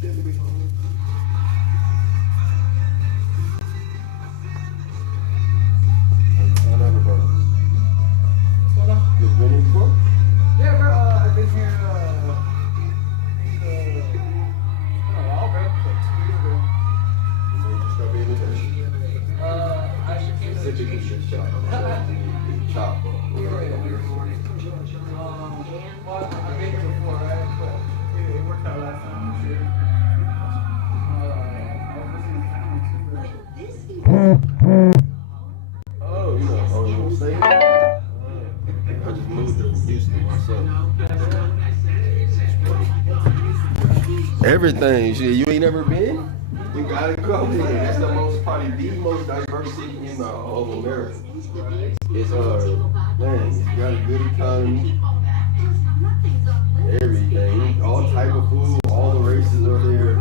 You've been here before? Yeah, bro. I've been here. I'll bet like 2 years ago. So you just got being in I actually came to the specifically beach. your shop. Chop. Well, I've been here before, right? But it worked out last time. I'm sure. I was listening to family too. Oh, you know stay? I just moved to Houston myself. Everything, shit. You ain't never been? You gotta come here. That's probably the most diverse city in all of America. It's man, it's got a good economy. Everything, all type of food, all the races are there.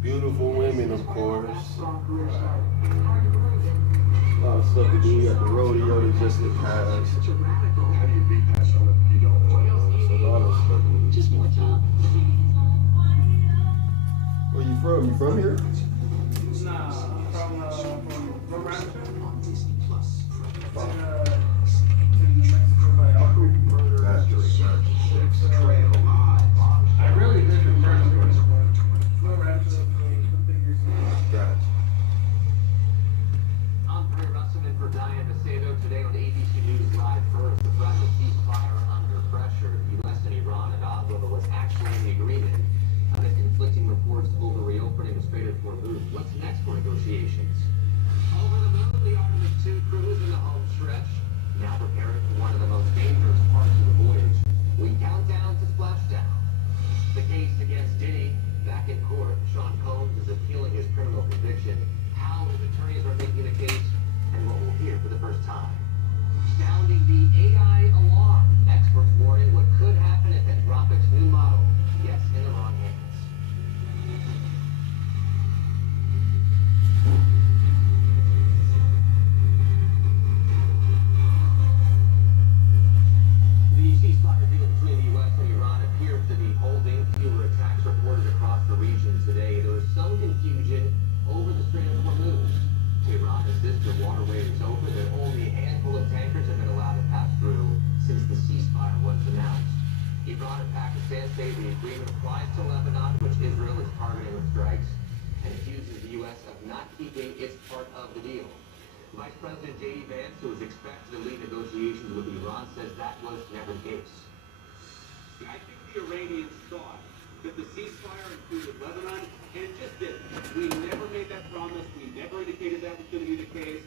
Beautiful women, of course. A lot of stuff to do. You got the rodeo that just passed. It's a lot of stuff. Where you from? You from here? Nah, from Rancho. I really live in Rancho. Gotcha. I'm Perry Russellman for Diane Macedo today on ABC News Live First. The threat of ceasefire under pressure. The U.S. and Iran at odds over what's actually in the agreement. Amid conflicting reports over reopening the Strait of Hormuz. What's next for negotiations? Over the moon, the Artemis II crew is in the home stretch. Now preparing for one of the most dangerous parts of the voyage. We count down to splashdown. The case against Diddy back in court. Sean Combs is appealing his criminal conviction. How his attorneys are making the case, and what we'll hear for the first time. Sounding the AI alarm. Experts warning what could happen if Anthropic's new model gets in the wrong hands. The ceasefire deal between the U.S. and Iran appears to be holding. Fewer attacks reported across the region today. There is some confusion over the Strait of Hormuz. Iran insists the waterway is open and only a handful of tankers have been allowed to pass through since the ceasefire was announced. Iran and Pakistan say the agreement applies to Lebanon, which Israel is targeting with strikes, and accuses the U.S. of not keeping its part of the deal. Vice President J.D. Vance, who is expected to lead negotiations with Iran, says that was never the case. I think the Iranians thought that the ceasefire included Lebanon, and it just didn't. We never made that promise. We never indicated that was going to be the case.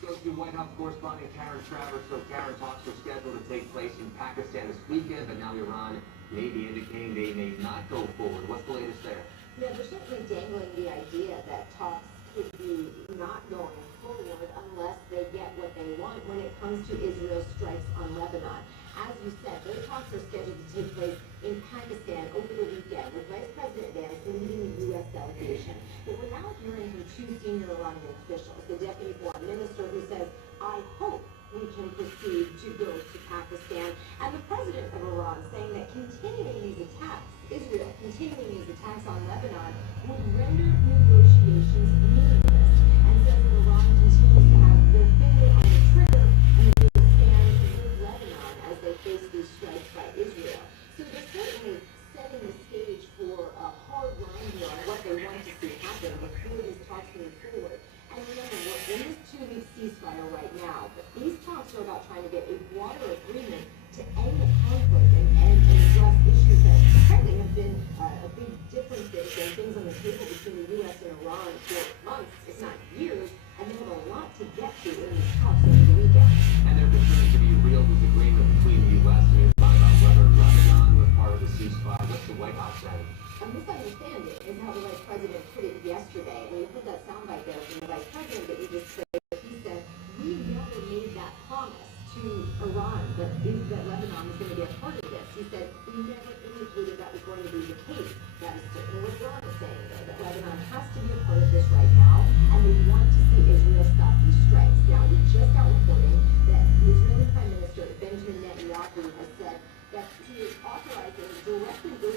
Goes to White House correspondent Karen Travers. So Karen, talks are scheduled to take place in Pakistan this weekend, but now Iran may be indicating they may not go forward. What's the latest there? Yeah, they're certainly dangling the idea that talks could be not going forward unless they get what they want when it comes to Israel's strikes on Lebanon. As you said, those talks are scheduled to take place in Pakistan over the weekend with Vice President Vance leading the U.S. delegation. But we're now hearing from two senior Iranian officials, the Deputy Foreign Minister who says, I hope we can proceed to go to Pakistan, and the President of Iran saying that continuing these attacks, Israel continuing these attacks on Lebanon would render negotiations meaningless, and says that Iran continues to have their finger on the trigger and that they stand with Lebanon as they face these strikes by Israel. So they're certainly setting the stage for a hard line here on what they want to see happen before these talks move forward. And remember, we're in this 2-week ceasefire right now, but these talks are about trying to get a broader agreement to end the conflict and address issues that frankly have been a big difference than things on the table between the U.S. and Iran for months, if not years, and they have a lot to get to in these talks over the weekend. And there continues to be real disagreement between the U.S. and Iran about whether Lebanon was part of the ceasefire. What's the White House saying? A misunderstanding is how the Vice President put it yesterday. We heard that soundbite there from the Vice President that you just played. He said, we never made that promise to Iran that Lebanon was going to be a part of this. He said, we never indicated that was going to be the case. That is certainly what Iran is saying, though, that Lebanon has to be a part of this right now, and they want to see Israel stop these strikes. Now, we just got reporting that the Israeli Prime Minister Benjamin Netanyahu has said that he is authorizing direct negotiations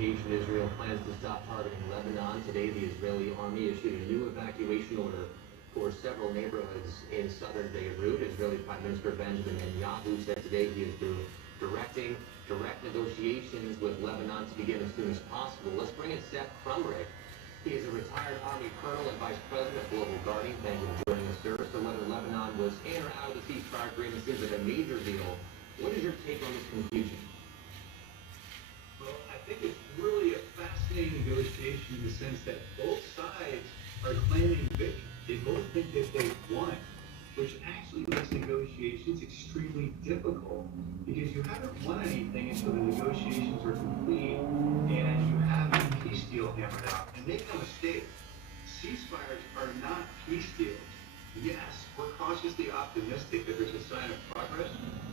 indication Israel plans to stop targeting Lebanon. Today, the Israeli army issued a new evacuation order for several neighborhoods in southern Beirut. Israeli Prime Minister Benjamin Netanyahu said today he is directing direct negotiations with Lebanon to begin as soon as possible. Let's bring in Seth Krumrick. He is a retired Army colonel and vice president of Global Guarding. Thank you for joining us, sir. So whether Lebanon was in or out of the ceasefire agreement seems like a major deal. What is your take on this confusion? Well, I think it's really a fascinating negotiation in the sense that both sides are claiming victory. They both think that they've won, which actually makes negotiations extremely difficult because you haven't won anything until the negotiations are complete and you have a peace deal hammered out. And make no mistake, ceasefires are not peace deals. Yes, we're cautiously optimistic that there's a sign of progress,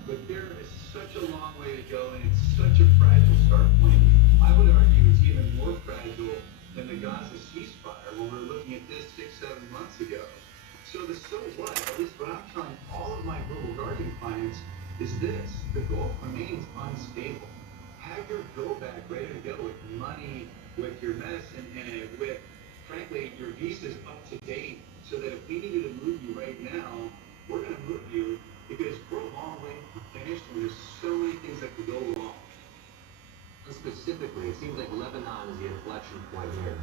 but there is such a long way to go and it's such a fragile start point. I would argue it's even more fragile than the Gaza ceasefire when we were looking at this 6-7 months ago. So the so what, at least what I'm telling all of my Global Guardian clients, is this: the Gulf remains unstable. Have your go bag ready to go with money, with your medicine in it, with, frankly, your visas up to date, so that if we needed to move you right now, we're going to move you because we're a long way from finished and there's so many things that could go wrong. And specifically, it seems like Lebanon is the inflection point here.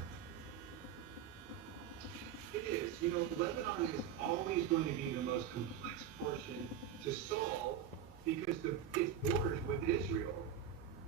It is. You know, Lebanon is always going to be the most complex portion to solve because its borders with Israel.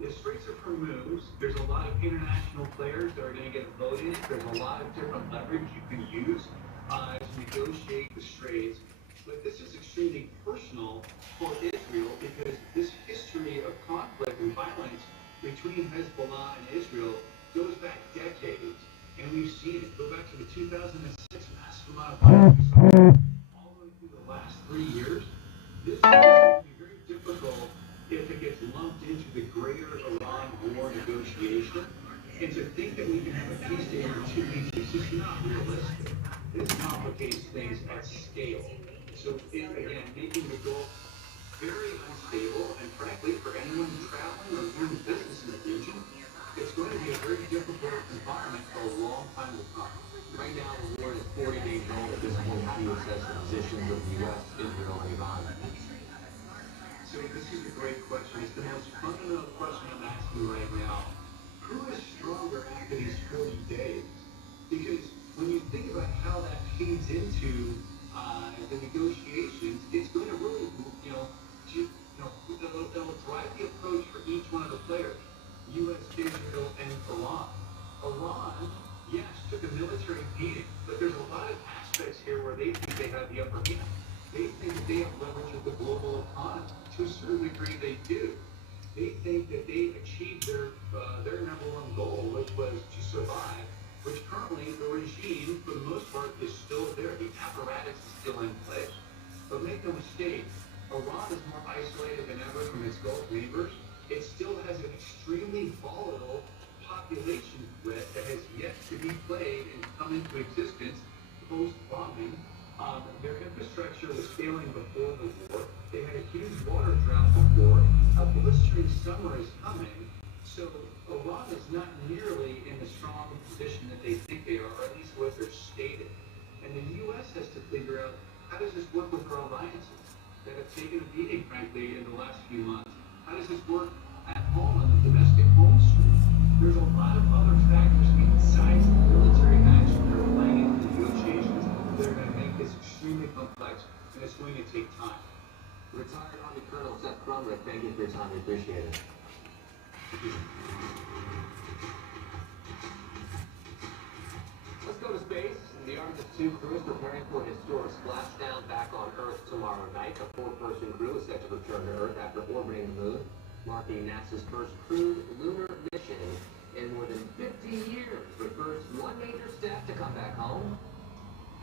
The Straits of Hormuz, there's a lot of international players that are going to get voted. There's a lot of different leverage you can use to negotiate the Straits. But this is extremely personal for Israel because this history of conflict and violence between Hezbollah and Israel goes back decades. And we've seen it go back to the 2006 massive amount of violence we saw all the way through the last 3 years. This is going to be very difficult if it gets lumped into the greater Iran war negotiation. And to think that we can have a peace deal in 2 weeks is just not realistic. This complicates things at scale. So, again, making the Gulf very unstable, and frankly, for anyone traveling or doing business in the region, it's going to be a very difficult environment for a long time to come. Right now, the war is 40 days old. At this point, how do you assess the positions of the U.S., Israel, and Iran? So this is a great question. It's the most fundamental question I'm asking right now. Who is stronger after these 40 days? Because when you think about how that feeds into the negotiations, it's going to really, it'll drive the approach for each one of the players. U.S., Israel, and Iran. Iran, yes, took a military beating, but there's a lot of aspects here where they think they have the upper hand. They think that they have leverage with the global economy. To a certain degree, they do. They think that they achieved their number one goal, which was to survive, which currently the regime, for the most part, is still there. The apparatus is still in place. But make no mistake, Iran is more isolated than ever from its Gulf neighbors. It still has an extremely volatile population threat that has yet to be played and come into existence post-bombing. Their infrastructure was failing before the war. They had a huge water drought before. A blistering summer is coming. So Iran is not nearly in the strong position that they think they are, or at least what they're stated. And the U.S. has to figure out, how does this work with our alliances that have taken a beating, frankly, in the last few months? How does this work at home on the domestic home street? There's a lot of other factors besides the military action that are playing into the negotiations that are going to make this extremely complex, and it's going to take time. Retired Army Colonel Seth Krumrick, thank you for your time. We appreciate it. Let's go to space. The Artemis 2 crew is preparing for a historic splashdown back on Earth tomorrow night. A 4-person crew is set to return to Earth after orbiting the moon, marking NASA's first crewed lunar mission in more than 50 years. But first, one major step to come back home: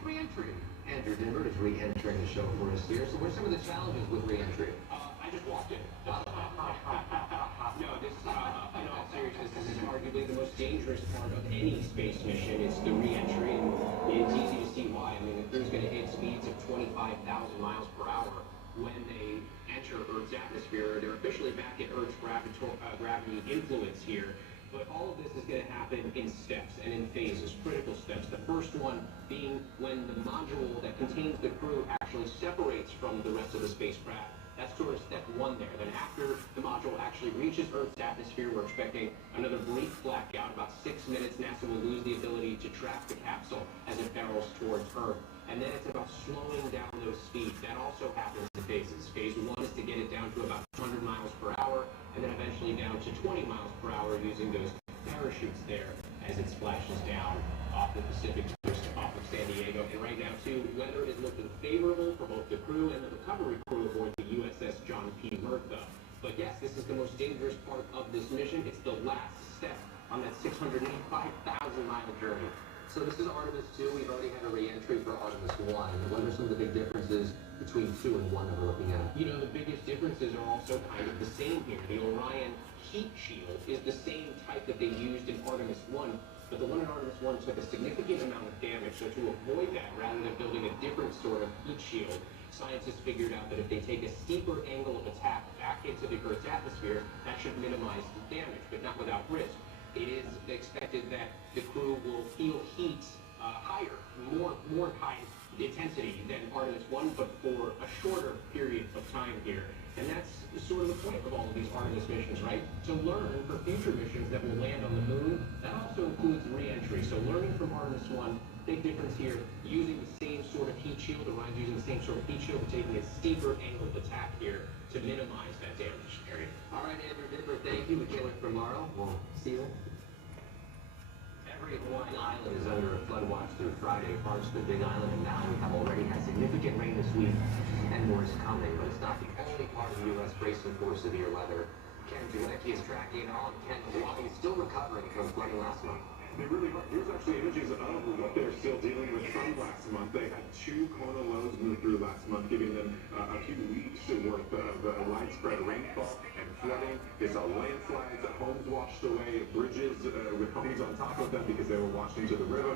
re-entry. Andrew Dimmer is re-entering the show for us here. So what are some of the challenges with re-entry? I just walked in. No, this, in all seriousness, this is arguably the most dangerous part of any space mission. It's the re-entry, and it's easy to see why. I mean, the crew's going to hit speeds of 25,000 miles per hour when they enter Earth's atmosphere. They're officially back in Earth's gravity influence here. But all of this is going to happen in steps and in phases, critical steps. The first one being when the module that contains the crew actually separates from the rest of the spacecraft. That's sort of step one there. Then after the module actually reaches Earth's atmosphere, we're expecting another brief blackout. About 6 minutes, NASA will lose the ability to track the capsule as it barrels towards Earth. And then it's about slowing down those speeds. That also happens in phases. Phase one is to get it down to about 100 miles per hour, and then eventually down to 20 miles per hour using those parachutes there as it splashes down off the Pacific coast, off of San Diego. And right now, too, weather is looking favorable for both the crew and the recovery crew aboard the USS John P. Murtha. But yes, this is the most dangerous part of this mission. It's the last step on that 685,000-mile journey. So this is Artemis 2. We've already had a re-entry for Artemis 1. What are some of the big differences between 2 and 1 that we're looking at? You know, the biggest differences are also kind of the same here. The Orion heat shield is the same type that they used in Artemis 1, but the one in Artemis 1 took a significant amount of damage. So to avoid that, rather than building a different sort of heat shield, scientists figured out that if they take a steeper angle of attack back into the Earth's atmosphere, that should minimize the damage, but not without risk. It is expected that the crew will feel heat higher, more high intensity than Artemis 1, but for a shorter period of time here. And that's sort of the point of all of these Artemis missions, right? To learn for future missions that will land on the moon. That also includes re-entry. So learning from Artemis 1, big difference here, using the same sort of heat shield, Orion's using the same sort of heat shield, but taking a steeper angle of attack here to minimize that damage area. All right, Andrew Dipper, thank you. We can't wait for tomorrow. We'll see you. Every Hawaiian island is under a flood watch through Friday. Parts of the Big Island and Maui have already had significant rain this week, and more is coming. But it's not the only part of the U.S. bracing for severe weather. Ken Julecki is tracking it all. Ken, Hawaii is still recovering from flooding last month. They really are. Here's actually images of what they're still dealing with from last month. They had 2 Kona lows move through last month, giving them a few weeks worth of widespread rainfall and flooding. They saw landslides, homes washed away, bridges with homes on top of them because they were washed into the river.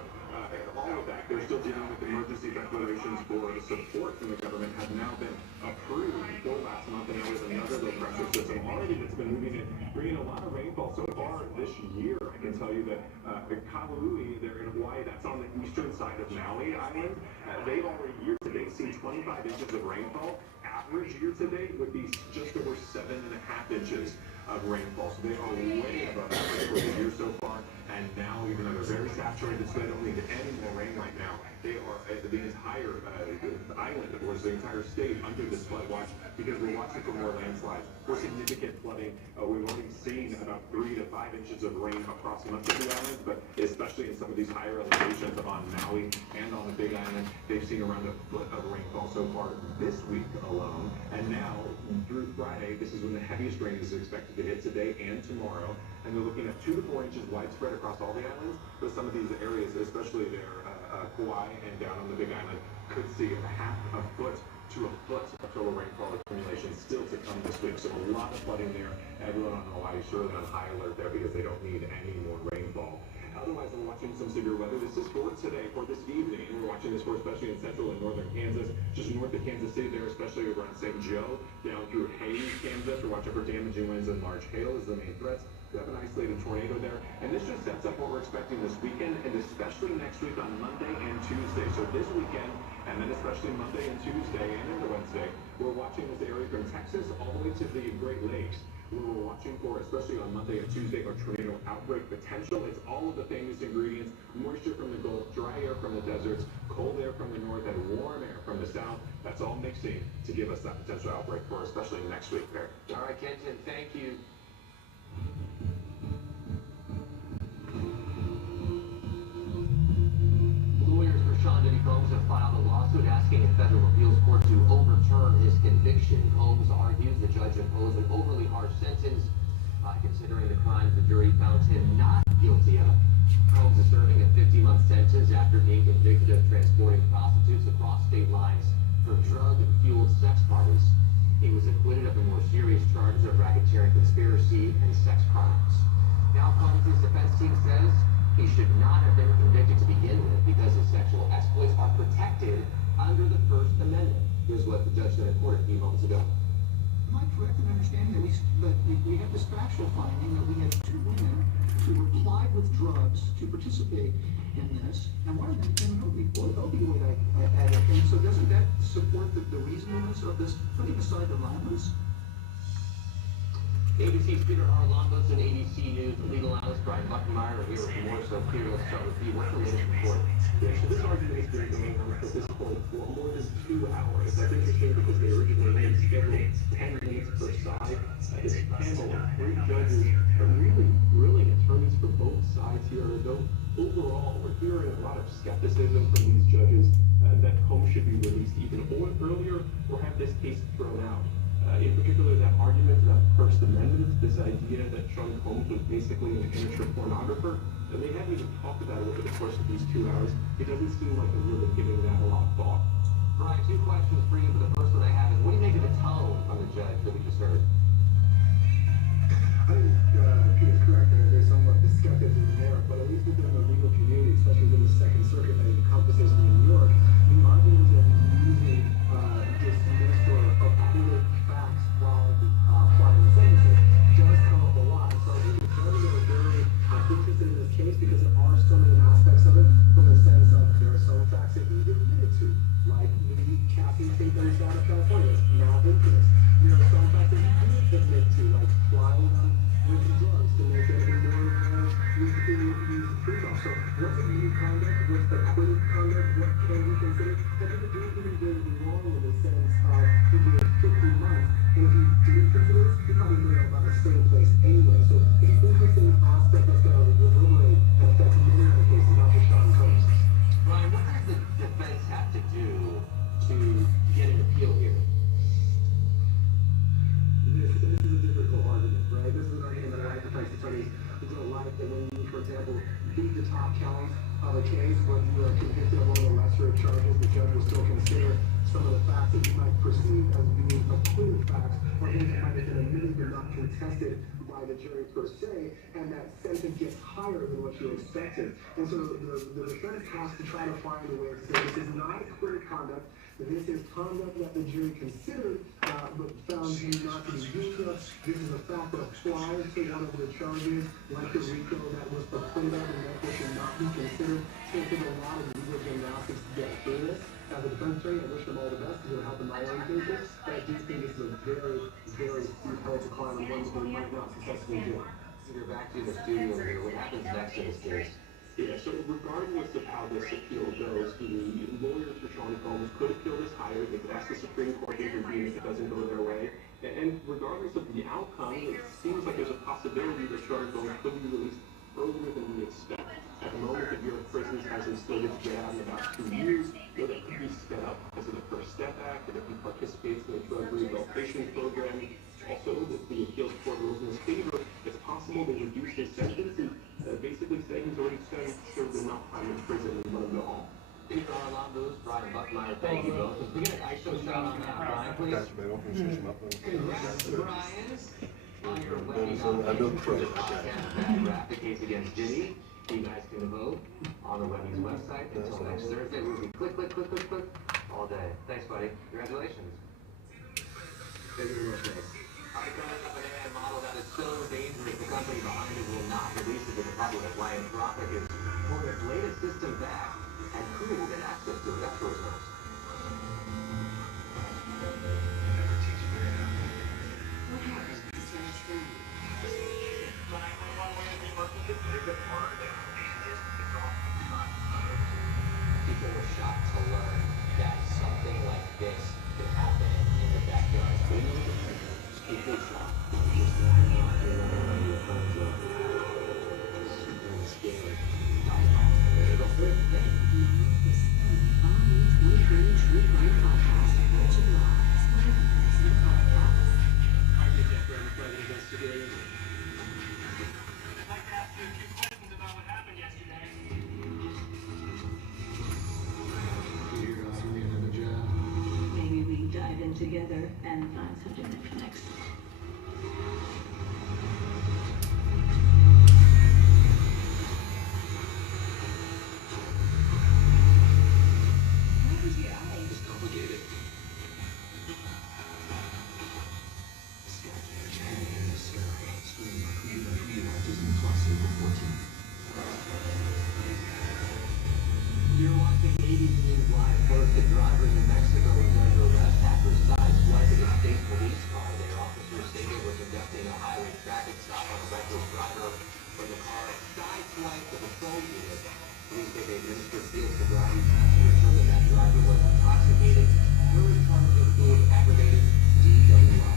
All of that, they're still dealing with emergency declarations for support from the government have now been approved for last month, and now there's another low pressure system already that's been moving in, bringing a lot of rainfall so far this year. I can tell you that the Kaului there in Hawaii, that's on the eastern side of Maui Island. They've already year-to-date seen 25 inches of rainfall. Average year-to-date would be just over 7.5 inches of rainfall. So they are way above average for the year so far. And now, even though they're very saturated, so they don't need any more rain right now, they are the entire island, of course, the entire state under this flood watch because we're watching for more landslides, for significant flooding. We've already seen about 3 to 5 inches of rain across much of the island, but especially in some of these higher elevations on Maui and on the Big Island, they've seen around a foot of rainfall so far this week alone. And now, through Friday, this is when the heaviest rain is expected to hit today and tomorrow. And they're looking at 2 to 4 inches widespread across all the islands, but some of these areas, especially there, Kauai and down on the Big Island, could see a foot to a foot of total rainfall accumulation still to come this week. So a lot of flooding there. Everyone on Hawaii is surely on high alert there because they don't need any more rainfall. Otherwise, we're watching some severe weather. This is for today, for this evening. We're watching this for especially in central and northern Kansas, just north of Kansas City there, especially around St. Joe, down through Hays, Kansas. We're watching for damaging winds and large hail as the main threats. We have an isolated tornado there. And this just sets up what we're expecting this weekend, and especially next week on Monday and Tuesday. So this weekend, and then especially Monday and Tuesday and into Wednesday, we're watching this area from Texas all the way to the Great Lakes. We're watching for, especially on Monday and Tuesday, our tornado outbreak potential. It's all of the famous ingredients: moisture from the Gulf, dry air from the deserts, cold air from the north, and warm air from the south. That's all mixing to give us that potential outbreak for especially next week there. All right, Kenton, thank you. Lawyers for Sean Diddy Combs have filed a lawsuit asking a federal appeals court to overturn his conviction. Combs argues the judge imposed an overly harsh sentence considering the crimes the jury found him not guilty of. Combs is serving a 50-month sentence after being convicted of transporting prostitutes across state lines for drug-fueled sex parties. He was acquitted of the more serious charges of racketeering, conspiracy, and sex crimes. Now Combs' defense team says he should not have been convicted to begin with because his sexual exploits are protected under the First Amendment. Here's what the judge said in court a few moments ago. Am I correct in understanding that we have this factual finding that we had 2 women who were plied with drugs to participate in this, and one of them became an opioid addict. And so doesn't that support the reasonableness of this, putting aside the violence? ABC's Peter Harlandos and ABC News legal analyst Brian Buckmeyer are here with more. So, Peter, let's start with you. What's the latest report? Yeah, so this argument has been going on at this point for more than 2 hours. That's interesting because they originally had scheduled 10 minutes per side. This panel of 3 judges are really grilling attorneys for both sides here. Though overall, we're hearing a lot of skepticism from these judges that Combs should be released even earlier or have this case thrown out. In particular, that argument about First Amendment, this idea that Sean Combs was basically an amateur pornographer, and they haven't even talked about it over the course of these 2 hours. It doesn't seem like they're really giving that a lot of thought. Brian, 2 questions for you, but the first one I have is, what do you make of the tone from the judge that we just heard? I think Peter's correct. There's somewhat skepticism there, but at least within the legal community, especially within the Second Circuit that encompasses New York, the arguments of using dismissed or acquitted facts while applying the sentences does come up a lot. So I think the judges are very interested in this case because there are so many aspects of it, from the sense of there are some facts that he admitted to, like the caffeine tape that he got in California, now infamous. There are some facts that he didn't admit to, like flying them with the drugs to make it more use freedom. So what's immediate conduct? What's acquitted conduct? What can we consider? That doesn't even very wrong in the sense of he did 15 months, and if he didn't consider this, he probably would have about the same place anyway. So it's an interesting aspect that's going to reverberate and affect many other cases, not just Sean Combs. Brian, what does the defense have to do to get an appeal here? This is a difficult argument, right? This is an argument that a lot of defense attorneys don't like, that when you, for example, beat the top count of a case where you are convicted of one of the lesser charges, the judge will still consider some of the facts that you might perceive as being acquitted facts, or things that might have been admitted but not contested by the jury per se, and that sentence gets higher than what you expected. And so the defense has to try to find a way to say this is not acquitted conduct, this is conduct that the jury considered but found you not to be guilty of. This is a fact that applies to one of the charges, like the RICO, that was acquitted of and therefore should not be considered. So there's a lot of legal gymnastics to get through this. As a defense attorney, I wish them all the best because it will help in my own cases. But I do think this is a very, very steep hill to climb and one that they might not successfully do. Peter, back to the studio here. What happens next in this case? Yeah, so regardless of how this appeal goes, the lawyers for Sean Combs could appeal this higher. They could ask the Supreme Court to intervene if it doesn't go their way. And regardless of the outcome, it seems like there's a possibility that Sean Combs could be released earlier than we expect. At the moment, the Bureau of Prisons has him slated to get out in about 2 years. Though that could be sped up because of the First Step Act, and if he participates in a drug rehabilitation program. Also, if the appeals court rules in his favor, it's possible they reduce his sentence and basically say he's already served enough time in prison and let him go home. Peter Harlandos, Brian Buckmeyer, thank you both. Can we get an ISO shot on that, Brian, please? Gotcha, man. I'm gonna switch my phone. Congrats, Brian. On your I know the truth. Wrap the case against Jimmy. You guys can vote on the Webby's website until next Thursday. We'll be click all day. Thanks, buddy. Congratulations. Thank you very much, guys. Coming up, an AI model that is so dangerous, the company behind it will not release it to the public. Anthropic is pulling its latest system back, and who will get access to it? That's what's next. What happens to Sarah's family? People were shocked to learn that something like this could happen in the backyard. People were shocked. Maybe we dive in together and find something that connects. It's complicated. You're watching ABC News Live. First, the drivers in Mexico was under arrest after sideswiping a state police car. Their officers say they were conducting a highway traffic stop on a reckless driver when the car sideswiped the patrol unit. Police say they administered field sobriety tests and determined that driver was intoxicated. Jury charges include aggravated DWI.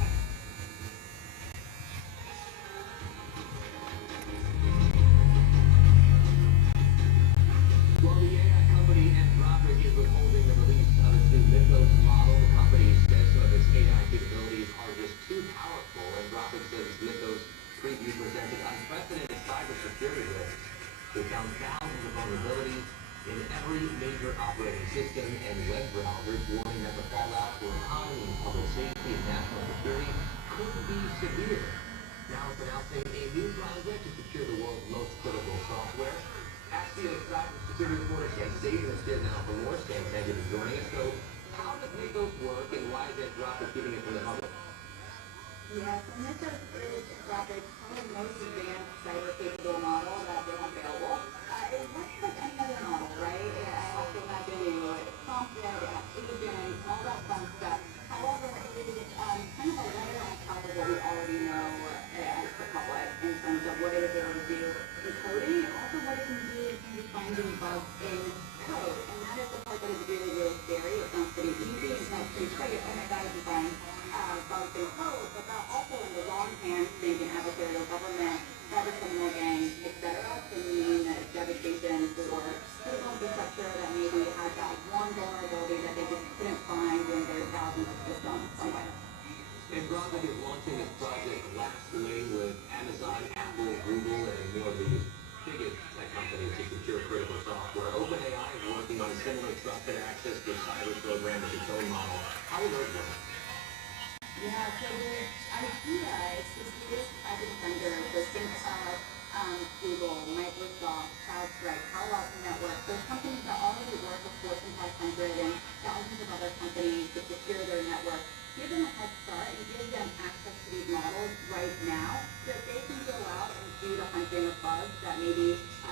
While the AI company Anthropic is withholding the release of its new Mythos model, the company says some of its AI capabilities are just too powerful. Anthropic says its Mythos preview presented unprecedented cybersecurity risks. They found thousands of vulnerabilities in every major operating system and web browsers, warning that the fallout for economy, public safety, and national security could be severe. Now it's announcing a new project to secure the world's most critical software. Axios cybersecurity reporter Sam Sager is here now for more. Sam, thank you for joining us. So, how does Mythos work, and why is Anthropic keeping it from the public? Yeah, so Mythos is Anthropic's probably most advanced cyber-capable model that they have available. It works like any other model, right? I have to imagine it's prompted, it has agents, all that fun stuff. However, it is kind of a layer on top of what we already know as the public in terms of what it is able to do in coding and also what it can do in terms of finding bugs in code. And that is the part that is really, really scary. It sounds pretty easy, it sounds pretty great. Oh my God, you can find bugs in code, but that also in the wrong hands, think an adversarial government, cyber criminal gangs, etc., can mean devastation for critical infrastructure that maybe had that one vulnerability that they just couldn't find in their thousands of systems somewhere. Anthropic is launching this project lastly with Amazon, Apple, Google, and more of the biggest tech companies to secure critical software. OpenAI is working on a similar trusted access to cyber program with its own model. How will those work? Yeah, so the idea is to do this cyber defender. So think of Google, Microsoft, CrowdStrike, Palo Alto Network, those companies that already work with Fortune 500 and thousands of other companies to secure their network. Give them a head start and give them access to these models right now so that they can go out and do the hunting of bugs that maybe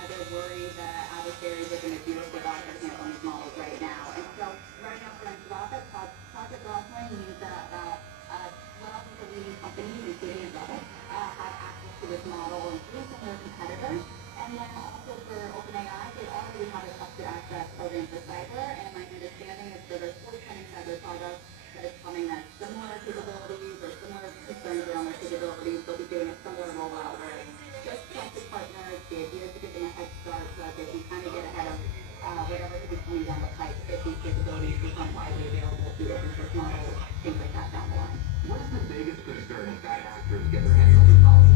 they're worried that adversaries are going to do if they got their hands on these models right now. And so right now for Anthropic, Project Offline means that 12 of the leading companies, including Anthropic, have access to this model, including some of their competitors. And then also for OpenAI, they already have a trusted access program for cyber, and my understanding is that there's forthcoming cyber products that is coming that similar capabilities or similar concerns around their capabilities. They'll be doing a similar rollout where it's just trusted partners. The idea is to give them a head start so that they can kind of get ahead of whatever could be coming down the pipe if these capabilities become widely available through open source models, things like that down the line. What is the biggest concern if bad actors get their hands on these models?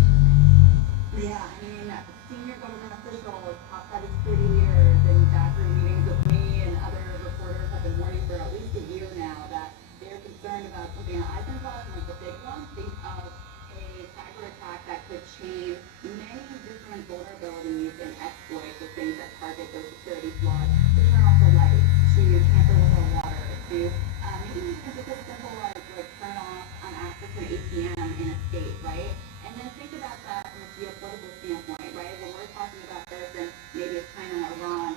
Yeah, I mean, senior government officials, top cybersecurity leaders, and backroom meetings with me and other reporters have been warning for at least a year now that they're concerned about something that I've been calling like the big one. Think of a cyber attack that could chain many different vulnerabilities and exploits of things that target those security flaws, to turn off the lights, to tamper with our water, to maybe even just as simple as like turn off access to an ATM in a state, right? And then think about that from a geopolitical standpoint, right? When we're talking about this and maybe if China, Iran,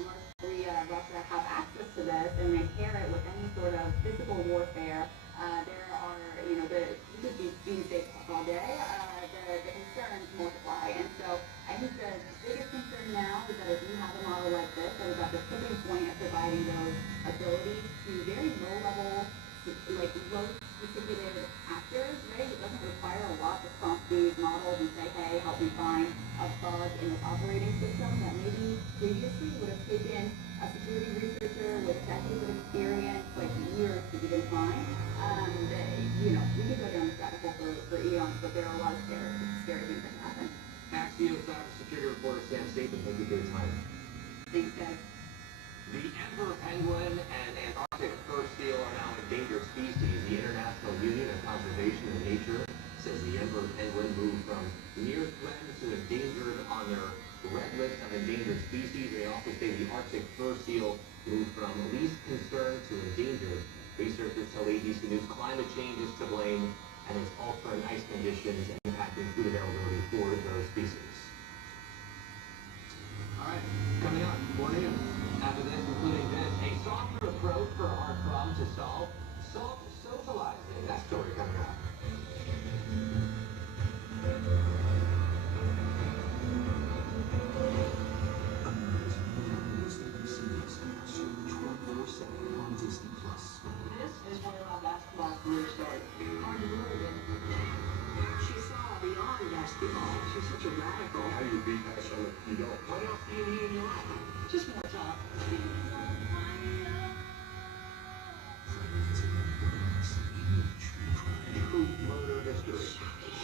North Korea, Russia have access to this and they pair it with any sort of physical warfare, there are, you could be doomsday all day, the concerns multiply. And so I think the biggest concern now is that if you have a model like this that is at the tipping point of providing those abilities to very low level, like low sophisticated actors, right? It doesn't require a lot to prompt these models and say, hey, help me find a bug in this operating system that maybe previously would have taken a security researcher with decades of experience, like years to even find. We could go down this rabbit hole for eons, but there are a lot of scary things that can happen. Axios cybersecurity reporter Sam Sager, thank you for your time. Thanks, guys. The emperor penguin and Antarctic fur seal are now endangered species. The International Union of Conservation of Nature says the emperor penguin moved from near threatened to endangered on their red list of endangered species. They also say the Arctic fur seal moved from least concern to endangered. Researchers tell ABC News climate change is to blame, and it's altering ice conditions impacting food availability for those species. All right, coming up, 4 noon. After this, including this, a softer approach for a hard problem to solve. Soft socializing. That story coming up. This is where my basketball career started. Hard to believe it. She saw beyond basketball. She's such a radical. How do you beat that show if you don't? What else do you need in your life? Just more talk. True murder history.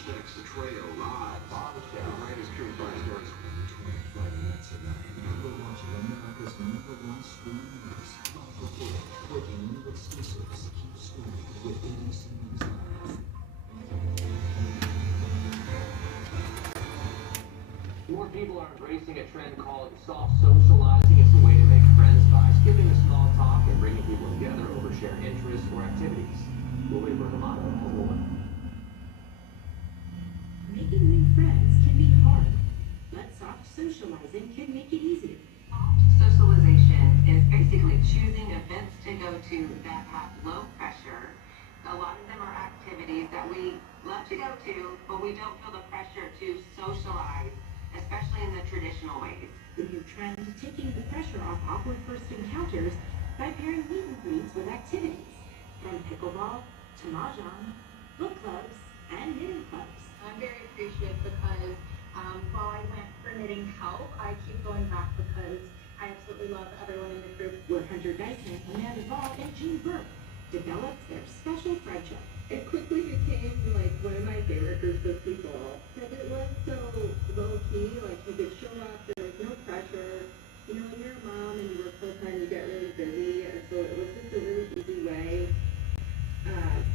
Next, the trail live. Bombshell. The greatest true crime stories. 25 minutes a night. We're watching America's #1 streaming news. Breaking new exclusives. Keep streaming with ABC News Live. More people are embracing a trend called soft socializing. It's a way to make friends by skipping the small talk and bringing people together over shared interests or activities. Louis Bergamotto for more. Making new friends can be hard, but soft socializing can make it easier. Socialization is basically choosing events to go to that have low pressure. A lot of them are activities that we love to go to, but we don't feel the pressure to socialize, especially in the traditional ways. The new trend taking the pressure off awkward first encounters by pairing meet and greets with activities, from pickleball to mahjong, book clubs, and knitting clubs. I'm very appreciative because while I went for knitting help, I keep going back because I absolutely love everyone in the group. Where Hunter Dyson, Amanda Ball, and Jean Burke developed their special friendship. It quickly became like one of my favorite groups of people because it was so low key. Like you could show up, there was no pressure. You know, when you're a mom and you work full time, you get really busy, and so it was just a really easy way to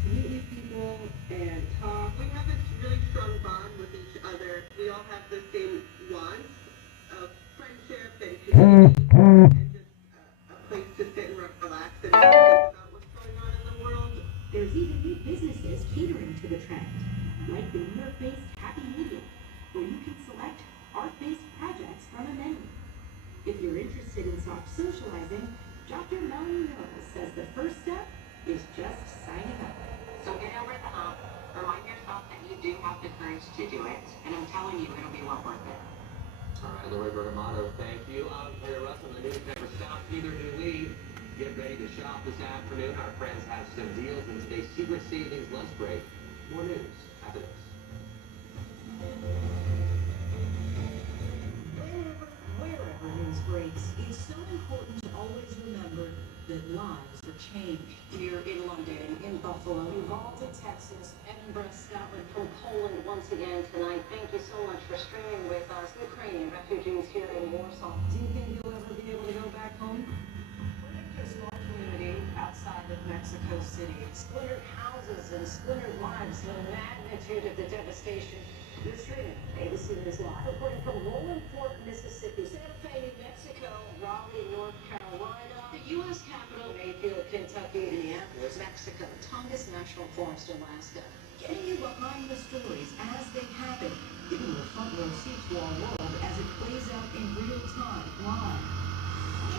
meet new people and talk. We have this really strong bond with each other. We all have the same wants of friendship and community and just a place to sit and relax and think about what's going on in the world. There's even new businesses catering to the trend, like the New York-based Happy Medium, where you can select art-based projects from a menu. If you're interested in soft socializing, Dr. Melanie Knowles says the first step is just signing up. So get over the hump, remind yourself that you do have the courage to do it, and I'm telling you, it'll be well worth it. All right, Louis Bergamotto, thank you. I'm Claire Russell, the news never stops, neither do we. Get ready to shop this afternoon. Our friends have some deals in today's Secret Savings lunch break. More news after this. Wherever news breaks, it's so important to always remember that lives are changed. Here in London, in Buffalo, Uvalde, Texas, Edinburgh, Scotland, from Poland once again tonight. Thank you so much for streaming with us. Ukrainian refugees here in Warsaw. Do you think you'll ever be able to go back home? We're into a small community outside of Mexico City. Splintered houses and splintered lives. The magnitude of the devastation. You're streaming ABC News Live. Reporting from Rolling Fork, Mississippi. Santa Fe, New Mexico. Raleigh, North Carolina. The U.S. Capitol. Mayfield, Kentucky. Minneapolis, Mexico. Tongass National Forest, Alaska. Getting you behind the stories as they happen, giving you a front row seat to our world as it plays out in real time, live.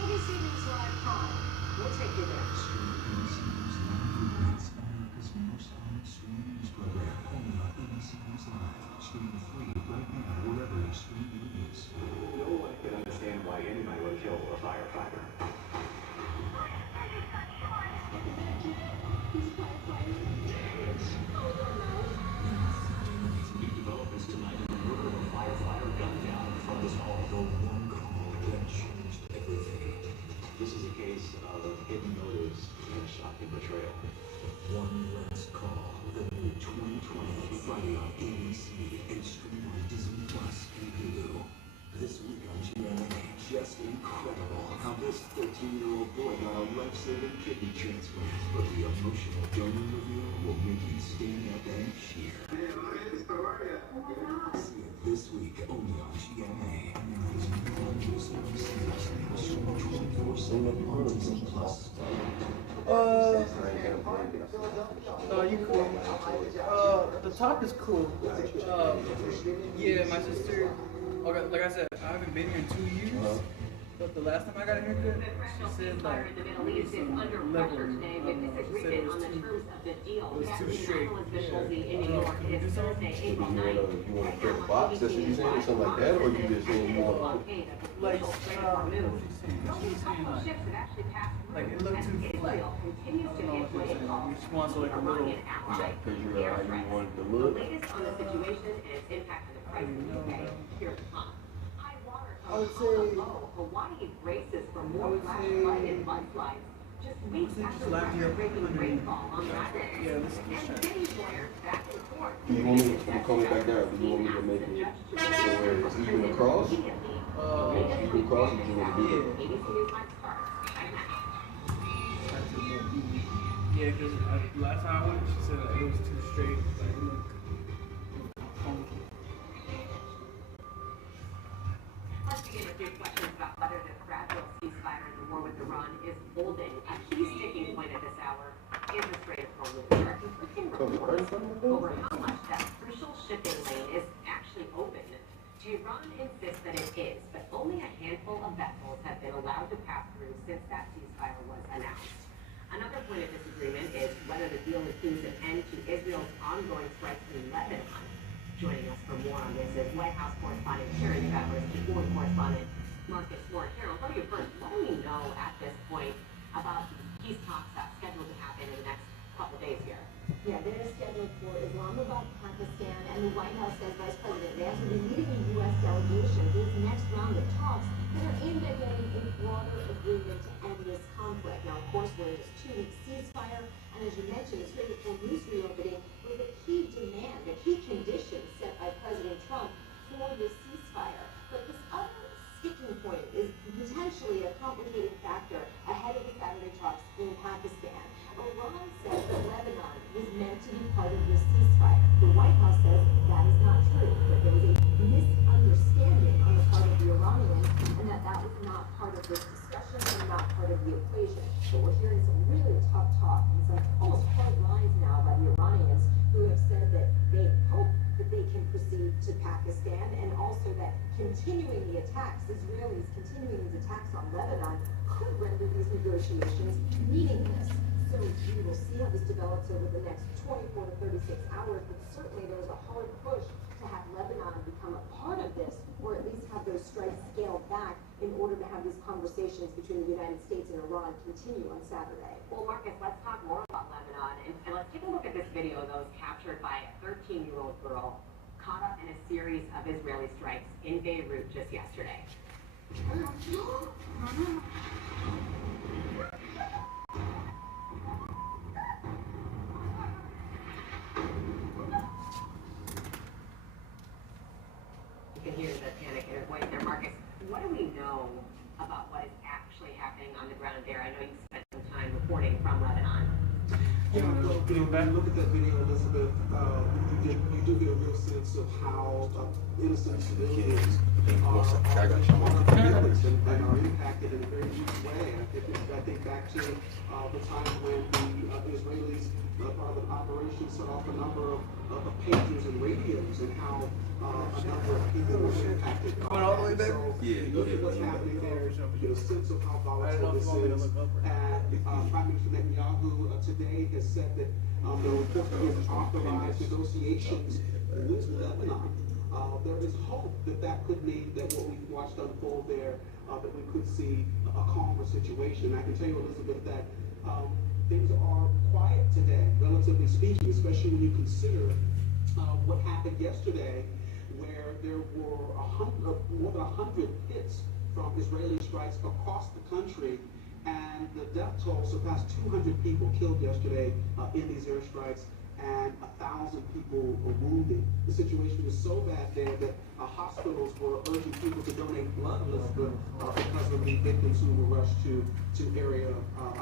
ABC News Live Prime. We'll take you there. ABC News Live presents America's most honored streaming news program, only on ABC News Live. Streaming free right now wherever you stream your news. No one can understand why anybody would kill a firefighter. New developments tonight in the murder of a firefighter gunned down in front of his home. The one call that changed everything. This is a case of hidden motives and a shocking betrayal. One last call. The new 2020 Friday on ABC and stream on Disney Plus and Hulu. This week on GMA, just incredible how this 13-year-old boy got a life-saving kidney transplant. But the emotional donor reveal will make you stand up and cheer. See it this week only on GMA. America's #1 series. Stream 24/7 on Disney Plus. You cool. The top is cool. Yeah, my sister. Okay, like I said, I haven't been here in 2 years. But the last time I got a haircut, she said like in the Middle East is under pressure today with disagreement on the terms of the deal. It was too straight. Officially in New York Can we do is something? Thursday, You April 9th. want to create a box? That's what you saying, something like that, or you just saying more? Like, what she's saying, like it looked too flat. I don't know what she's saying. She wants like a little. Trying to figure out how you want it to look. The latest on the situation and its impact on the prices today. Here at the top. High water I would from say. Hawaii braces for more flash flood and mudslides. Just weeks after record-breaking rainfall on Friday. Yeah, let's And city's lawyers back and forth. Do you want me to come back down? Do you want me to make it so where it's even across? Even across, or do you want to do that? ABC News Live starts right now. Yeah, because last time I went, she said it was too straight. Like, it looked funky. Let's begin with your questions about whether the fragile ceasefire in the war with Iran is holding. A key sticking point at this hour is the Strait of Hormuz, where conflicting reports over how much that crucial shipping lane is actually open. Tehran insists that it is, but only a handful of vessels have been allowed to pass through since that ceasefire was announced. Another point of disagreement is whether the deal includes an end to Israel's ongoing strikes in Lebanon. Joining us for more on this is White House correspondent Sharon Travers and foreign correspondent Marcus Moore. Carol, go to you first. What do we know at this point about the peace talks scheduled to happen in the next couple days here? Yeah, they're scheduled for Islamabad, Pakistan, and the White House says Vice President Vance will be leading a U.S. delegation this next round of talks that are aimed at getting a broader agreement to end this conflict. Now, of course, we're in just 2 weeks ceasefire, and as you mentioned, the Strait of Hormuz reopening was a key demand, a key condition set by President Trump for this ceasefire. But this other sticking point is potentially a complicating factor ahead of the Saturday talks in Pakistan. Iran says that Lebanon was meant to be part of this ceasefire. The White House says that is not true, that there was a misunderstanding on the part of the Iranians and that was not part of this discussion and not part of the equation. But we're hearing some really tough talk and some almost hard lines now by the Iranians who have said that they hope that they can proceed to Pakistan and also that continuing the attacks, Israelis continuing these attacks on Lebanon could render these negotiations meaningless. So we will see how this develops over the next 24 to 36 hours, but certainly there's a hard push to have Lebanon become a part of this, or at least have those strikes scaled back in order to have these conversations between the United States and Iran continue on Saturday. Well, Marcus, let's talk more about Lebanon, and let's take a look at this video that was captured by a 13-year-old girl caught up in a series of Israeli strikes in Beirut just yesterday. You can hear the panic in her voice there, Marcus. What do we know about what is actually happening on the ground there? I know you spent some time reporting from Lebanon. Yeah, well, when you look at that video, Elizabeth, you do get a real sense of how innocent civilians are impacted in a very deep way. I think back to the time when the Israelis, part of an operation, set off a number of pagers and radios, and how a number of people were impacted. All the way back? So, Yeah, look at what's happening there. You get a sense of how volatile this is. And Prime Minister Netanyahu today has said that there were authorized negotiations with Lebanon. There is hope that could mean that what we've watched unfold there, that we could see a calmer situation. I can tell you, Elizabeth, that things are quiet today, relatively speaking, especially when you consider what happened yesterday, where there were more than 100 hits from Israeli strikes across the country, and the death toll surpassed 200 people killed yesterday in these airstrikes, and 1,000 people were wounded. The situation was so bad there that hospitals were urging people to donate blood, Elizabeth, because of the victims who were rushed to area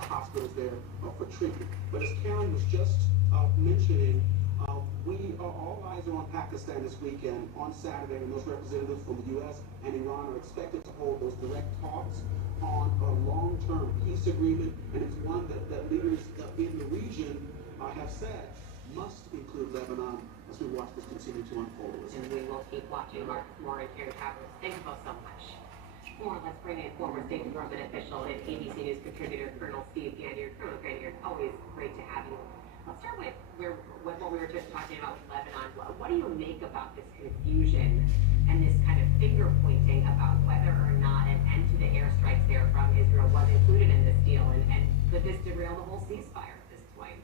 hospitals there for treatment. But as Karen was just mentioning, all eyes are on Pakistan this weekend, on Saturday, and those representatives from the U.S. and Iran are expected to hold those direct talks on a long-term peace agreement, and it's one that leaders in the region have said must include Lebanon as we watch this continue to unfold. And we will keep watching. Marcus Moore and Karen Travers, thank you both so much. let's bring in former State Department official and ABC News contributor Colonel Steve Gandier. Colonel Gandier, always great to have you. Let's start with what we were just talking about with Lebanon. What do you make about this confusion and this kind of finger pointing about whether or not an end to the airstrikes there from Israel was included in this deal, and could this derail the whole ceasefire at this point?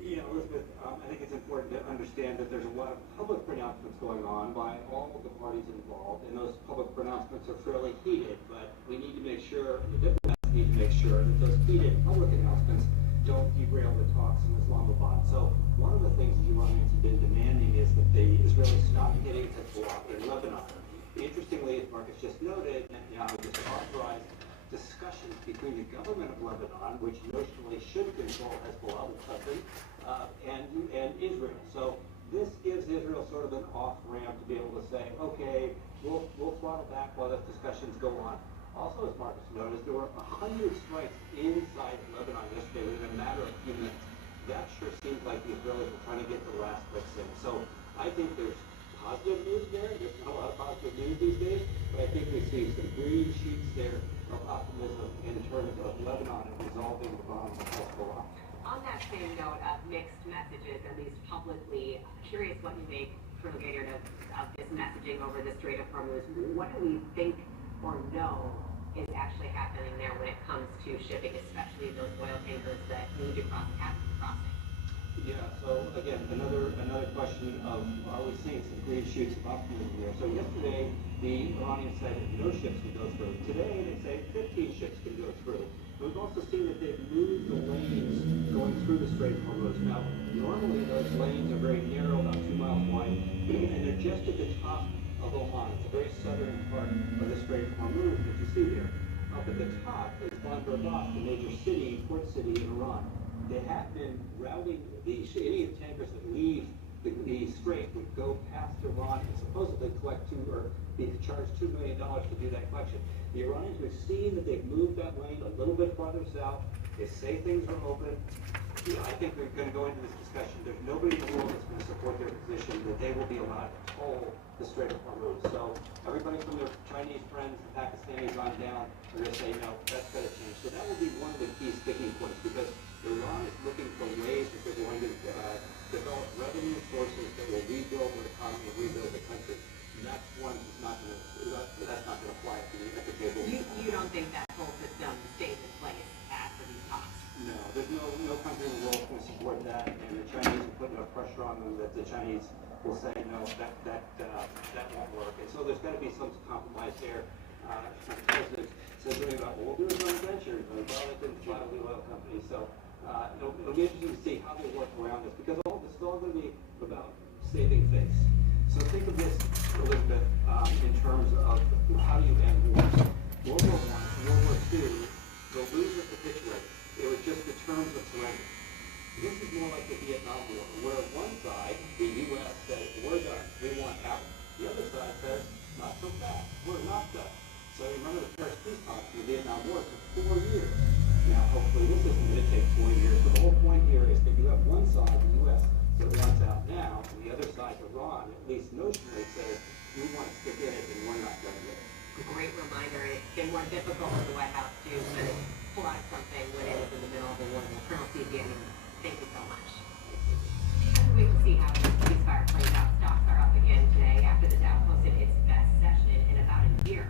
Yeah, Elizabeth, I think it's important to understand that there's a lot of public pronouncements going on by all of the parties involved, and those public pronouncements are fairly heated, but we need to make sure, and the diplomats need to make sure, that those heated public announcements don't derail the talks in Islamabad. So one of the things the Iranians have been demanding is that the Israelis stop hitting Hezbollah in Lebanon. Interestingly, as Marcus just noted, Netanyahu just authorized discussions between the government of Lebanon, which notionally should control Hezbollah, the country, and Israel. So this gives Israel sort of an off-ramp to be able to say, okay, we'll throttle back while those discussions go on. Also, as Marcus noticed, there were 100 strikes inside Lebanon yesterday within a matter of a few minutes. That sure seems like the Israelis were trying to get the last clicks in. So I think there's positive news there. There's not a lot of positive news these days, but I think we see some green shoots there of optimism in terms of Lebanon and resolving the bomb of Hezbollah. On that same note of mixed messages, at least publicly, curious what you make, Colonel Gaynor, of this messaging over the Strait of Hormuz. What do we think or know is actually happening there when it comes to shipping, especially those oil tankers that need to cross the crossing? Yeah, so again, another question of, are we seeing some green shoots of optimism there? So yesterday, the Iranians said no ships can go through. Today, they say 15 ships can go through. We've also seen that they've moved the lanes going through the Strait of Hormuz. Now, normally those lanes are very narrow, about 2 miles wide, and they're just at the top of Oman. It's a very southern part of the Strait of Hormuz that you see there. Up at the top is Bandar Abbas, the major city, port city in Iran. They have been routing any tankers that leave the strait would go past Iran and supposedly collect be charged $2 million to do that collection. The Iranians, we've seen that they've moved that lane a little bit farther south. They say things are open. Yeah, I think we're going to go into this discussion. There's nobody in the world that's going to support their position that they will be allowed to toll the Strait of Hormuz. So everybody from their Chinese friends, the Pakistanis on down, are going to say, no, that's got to change. So that will be one of the key sticking points, because Iran is looking for ways that they're going to develop revenue sources that will rebuild their economy and rebuild the country. And that's one that's not going to fly at the table. You don't think that whole system stays in place after these talks? No, there's no country in the world can support that, and the Chinese are putting enough pressure on them that the Chinese will say, no, that won't work. And so there's got to be some compromise there. The president says something about, well, we'll do a joint venture, but that didn't fly with the oil company. So it'll be interesting to see how they work around this, because this is all going to be about saving face. So think of this, Elizabeth, in terms of how do you end wars. World War I, World War II, the losers capitulated. It was just the terms of surrender. This is more like the Vietnam War, where one side, the U.S., said, we're done, we want out. The other side says, not so fast, we're not done. So remember the Paris Peace Talks in the Vietnam War took 4 years. Now, hopefully this isn't going to take 4 years, but the whole point here is that you have one side, the U.S., that wants out now, and the other side, Iran, at least notionally says, we want to stick in it and we're not done yet. Great reminder. It's been more difficult for the White House to kind of pull out something when it is in the middle of a war. Colonel Steve Gannon, thank you so much. As we wait to see how the ceasefire plays out, stocks are up again today after the Dow posted its best session in about a year.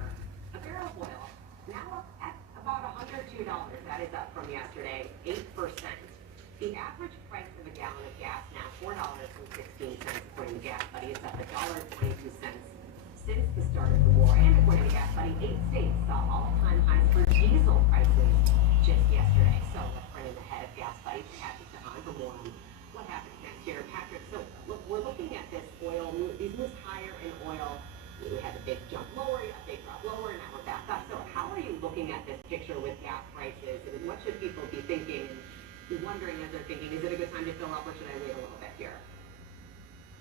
A barrel of oil now up at about $102. That is up from yesterday, 8%. The average price of a gallon of gas now $4.16 according to Gas Buddy. It's up $1.22 since the start of the war. And according to Gas Buddy, 8 states saw all-time highs for diesel prices just yesterday. So let's bring in the head of Gas Buddy, Patrick DeHaan, for more on what happens next year. Patrick, so look, we're looking at this oil move. These moves higher in oil. We had a big jump lower, a big drop lower, and now we're back up. So how are you looking at this picture with gas prices? And what should people be thinking? Wondering as they're thinking, is it a good time to fill up, or should I wait a little bit here?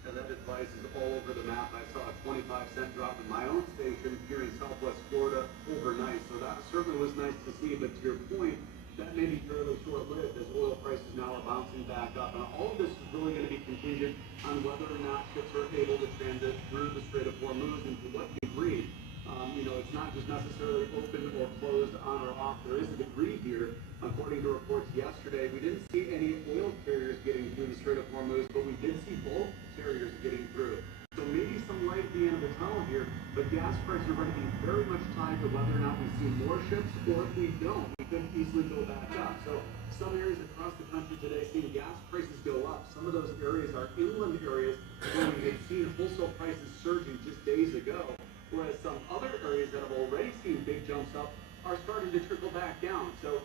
And that advice is all over the map. I saw a 25-cent drop in my own station here in Southwest Florida overnight, so that certainly was nice to see. But to your point, that may be fairly short-lived as oil prices now are bouncing back up. And all of this is really going to be contingent on whether or not ships are able to transit through the Strait of Hormuz and to what degree. It's not just necessarily open or closed, on or off. There is a degree here. According to reports yesterday, we didn't see any oil carriers getting through the Strait of Hormuz, but we did see bulk carriers getting through. So maybe some light at the end of the tunnel here, but gas prices are going to be very much tied to whether or not we see more ships, or if we don't, we could easily go back up. So some areas across the country today seeing gas prices go up. Some of those areas are inland areas where we had seen wholesale prices surging just days ago, whereas some other areas that have already seen big jumps up are starting to trickle back down. So,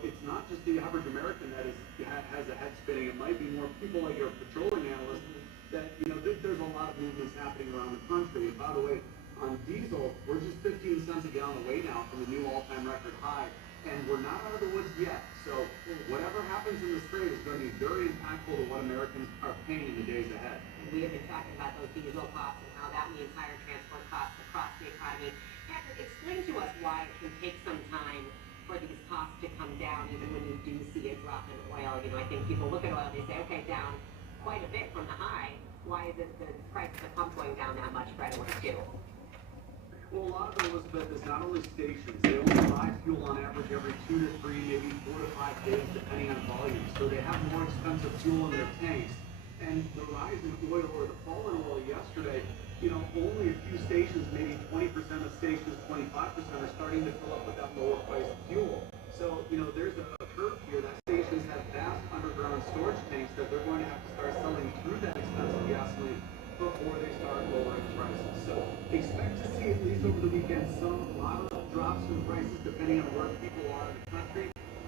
it's not just the average American that has a head spinning. It might be more people like your petroleum analysts that, there's a lot of movements happening around the country. And by the way, on diesel, we're just 15 cents a gallon away now from the new all-time record high. And we're not out of the woods yet. So whatever happens in the Strait is going to be very impactful to what Americans are paying in the days ahead. We have been talking about those diesel costs and how that means higher transport costs across the economy. Patrick, explain to us why it can take some time for these costs to come down, even when you do see a drop in oil. I think people look at oil, they say, okay, down quite a bit from the high. Why is it the price of the pump going down that much right away, too? Well, a lot of it, Elizabeth, is not only stations. They only buy fuel on average every 2 to 3, maybe 4 to 5 days, depending on volume. So they have more expensive fuel in their tanks. And the rise in oil, or the fall in oil yesterday, only a few stations, maybe 20% of stations, 25% are starting to fill up with that lower priced fuel. So, there's a curve here that stations have vast underground storage tanks that they're going to have to start selling through that expensive gasoline before they start lowering prices. So expect to see, at least over the weekend, some moderate drops in prices depending on where people are in the country.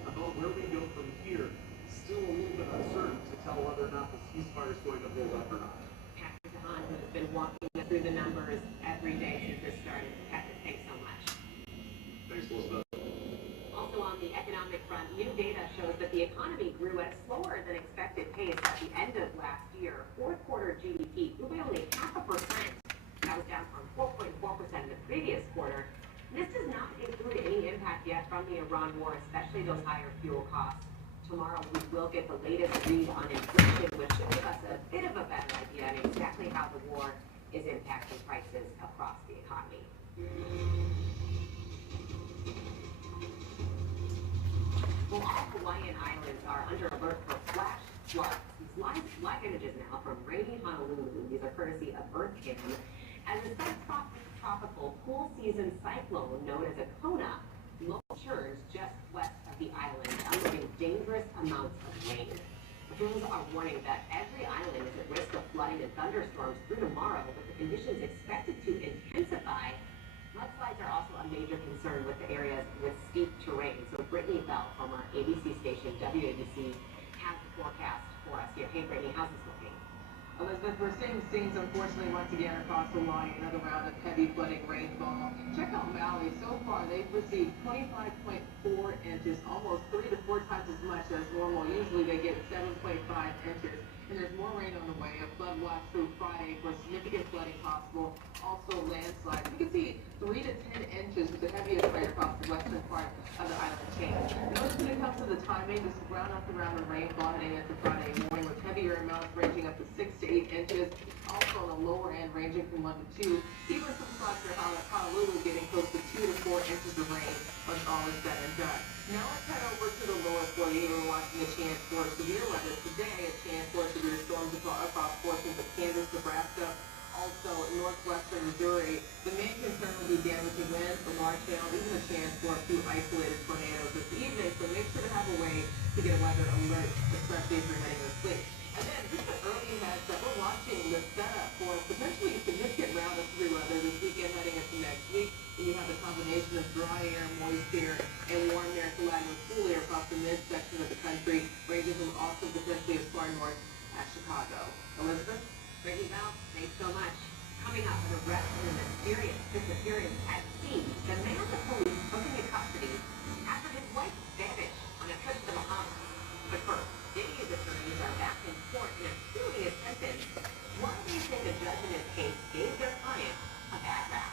About where we go from here, still a little bit uncertain to tell whether or not the ceasefire is going to hold up or not. Patrick Hahn, who has been walking us through the numbers every day since this started. Patrick, thanks so much. Thanks, Elizabeth. Also on the economic front, new data shows that the economy grew at a slower than expected pace at the end of last year. Fourth quarter GDP grew by only 0.5%. That was down from 4.4% in the previous quarter. This does not include any impact yet from the Iran war, especially those higher fuel costs. Tomorrow we will get the latest read on inflation, which should give us a bit of a better idea on exactly how the war is impacting prices across the economy. Well, all Hawaiian islands are under alert for flash floods. These live images now from rainy Honolulu. These are courtesy of EarthCam. As a subtropical cool season cyclone known as a Kona, low churns just west of the island, unleashing dangerous amounts of rain. Officials are warning that every island is at risk of flooding and thunderstorms through tomorrow, with the conditions expected to intensify. Mudslides are also a major concern with the areas with steep terrain. So Brittany Bell from our ABC station, WABC, has the forecast for us here. Hey, Brittany, how's this looking? Elizabeth, we're seeing scenes, unfortunately, once again across Hawaii, another round of heavy flooding rainfall. Check out Maui. So far, they've received 25.4 inches, almost 3 to 4 times as much as normal. Usually, they get 7.5 inches. And there's more rain on the way. A flood watch through Friday for significant flooding possible. Also landslides. You can see 3 to 10 inches with the heaviest rain across the western part of the island chain. Notice when it comes to the timing, this is round after round of rainfall heading into Friday morning with heavier amounts ranging up to 6 to 8 inches. Also on the lower end ranging from 1 to 2. Even some spots for Honolulu getting close to 2 to 4 inches of rain when all is said and done. Now let's head over to the lower 48. We're watching a chance for severe weather today. A chance for severe storms across portions of Kansas, Nebraska, also northwestern Missouri. The main concern will be damaging winds, a large hail, even a chance for a few isolated tornadoes this evening. So make sure to have a way to get a weather alert, especially if you're heading to sleep. And then just an early heads up, we're watching the setup for potentially a significant round of severe weather this weekend heading into next week. And you have a combination of dry air, moist air, and warm air colliding with cool air across the midsection of the country, ranging from also potentially as far north as Chicago. Elizabeth? Brittany Bell, thanks so much. Coming up, an arrest in a mysterious disappearance at sea. The man the police took into custody after his wife vanished on a trip to the Bahamas. But first, Diddy's attorneys are back in court and appealing his sentence. Why do you think the judge in this case gave their client a bad rap?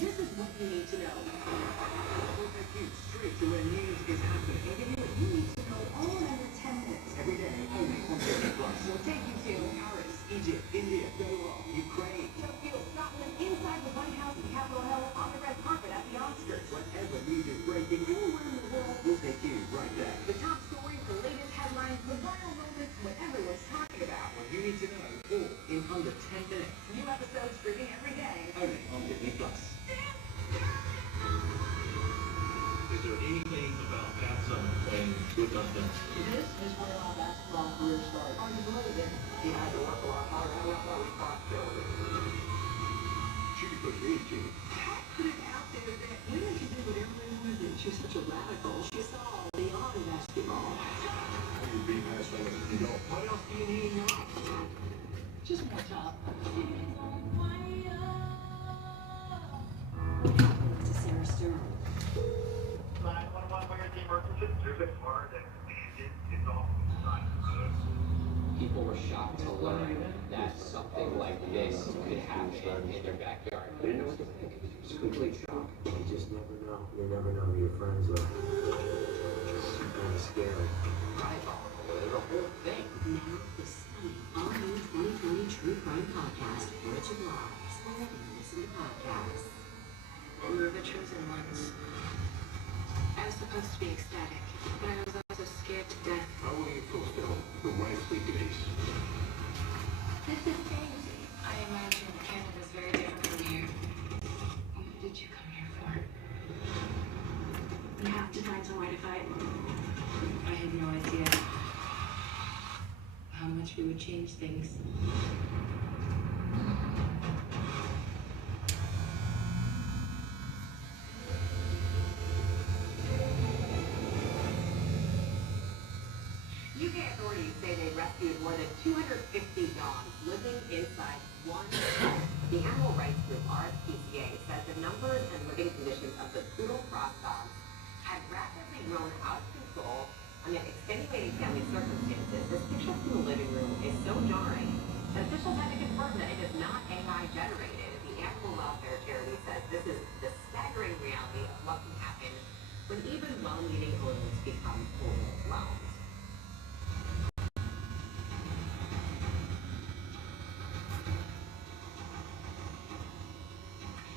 This is what you need to know. We'll take you straight to where news is happening. We'll give you what you need to know all in under 10 minutes. every day, only on Disney Plus. We'll take you to Paris, Egypt, India, Doha, Ukraine. Tokyo, Scotland, inside the White House and Capitol Hill, on the red carpet at the Oscars. Whatever news is breaking anywhere in the world, we'll take you right there. The top stories, the latest headlines, the viral moments, what everyone's talking about. What you need to know, all in under 10 minutes. New episodes streaming every day. Only on Disney Plus. Is there anything about that summer when good nothing? This is where my basketball career started. Hard to believe it. He had to work a lot harder. I don't know responsibility. She was 18. Pat put it out there that women can do whatever they want to do. She was such a radical. She saw beyond basketball. How do you be nice when you don't? What else do you need now? Just more top. To Sarah Stern. 911, where is the emergency? There's a car that landed. It's off the side of the road. People were shocked to learn that something like this could happen in their backyard. They didn't know what to think. It was a complete shock. You just never know. You never know who your friends are. It's kind of scary. I thought the whole thing. Now, the stunning all-new 2020 True Crime Podcast, Richard Lives, wherever you listen to podcasts. We were the chosen ones. I was supposed to be ecstatic, but I was also scared to death. How will you fulfill the wifely duties? This is crazy. I imagine Canada's very different from here. What did you come here for? We have to find somewhere to fight. I had no idea how much we would change things. UK authorities say they rescued more than 250 dogs living inside one home. The animal rights group RSPCA says the numbers and living conditions of the poodle cross dogs had rapidly grown out of control amid extenuating family circumstances. This picture from the living room is so jarring that officials had to confirm that it is not AI generated. The animal welfare charity says this is the staggering reality of what can happen when even well-meaning owners become overwhelmed.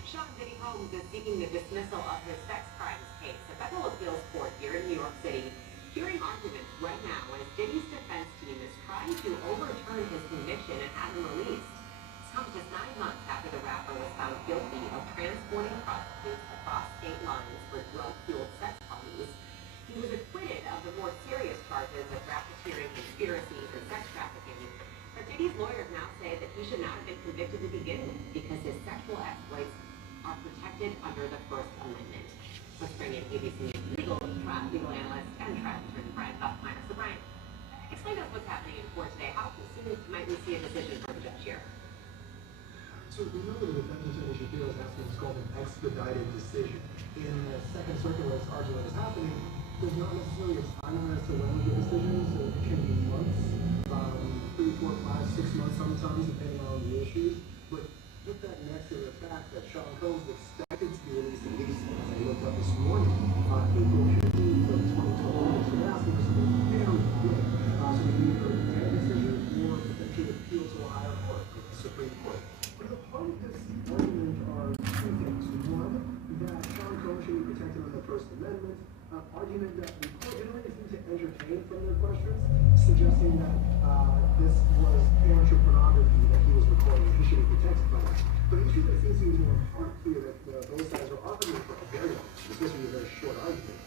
Sean Diddy Holmes is seeking the dismissal of his sex crimes case. A federal appeals court here in New York City hearing arguments right now as Diddy's defense team is trying to overturn his conviction and have him released. This comes just 9 months after the rapper was found guilty of transporting prostitutes across state lines for drug-fueled sex parties. He was acquitted of the more serious charges of racketeering, conspiracy, and sex trafficking. But Diddy's lawyers now say that he should not have been convicted to begin with because his sexual exploits are protected under the First Amendment. Let's bring in ABC News legal analyst and trial attorney Brian Buckmeyer. So Brian, explain to us what's happening in court today. How soon might we see a decision from the judge here? So we know that the defense attorney Shapiro is asking what's called an expedited decision. In the Second Circuit where this argument is happening, there's not necessarily a timeline as to when we get decisions. So it can be months, 3, 4, 5, 6 months sometimes, depending on the issues. But put that next to the fact that Sean Combs is expected to be released at least, as I looked up this morning, April 15th of 2020. So they're asking for something very quick. So we need either a decision or potentially appeal to a higher court, like the Supreme Court. But the part of this argument are 2 things. One, that Sean Combs should be protected under the First Amendment. Argument that the court generally seems to entertain from their questions, suggesting that this was amateur pornography that he was recording and he should be protected by that. But the issue that seems to be more hard here that both sides are arguing for a very long, especially a very short argument,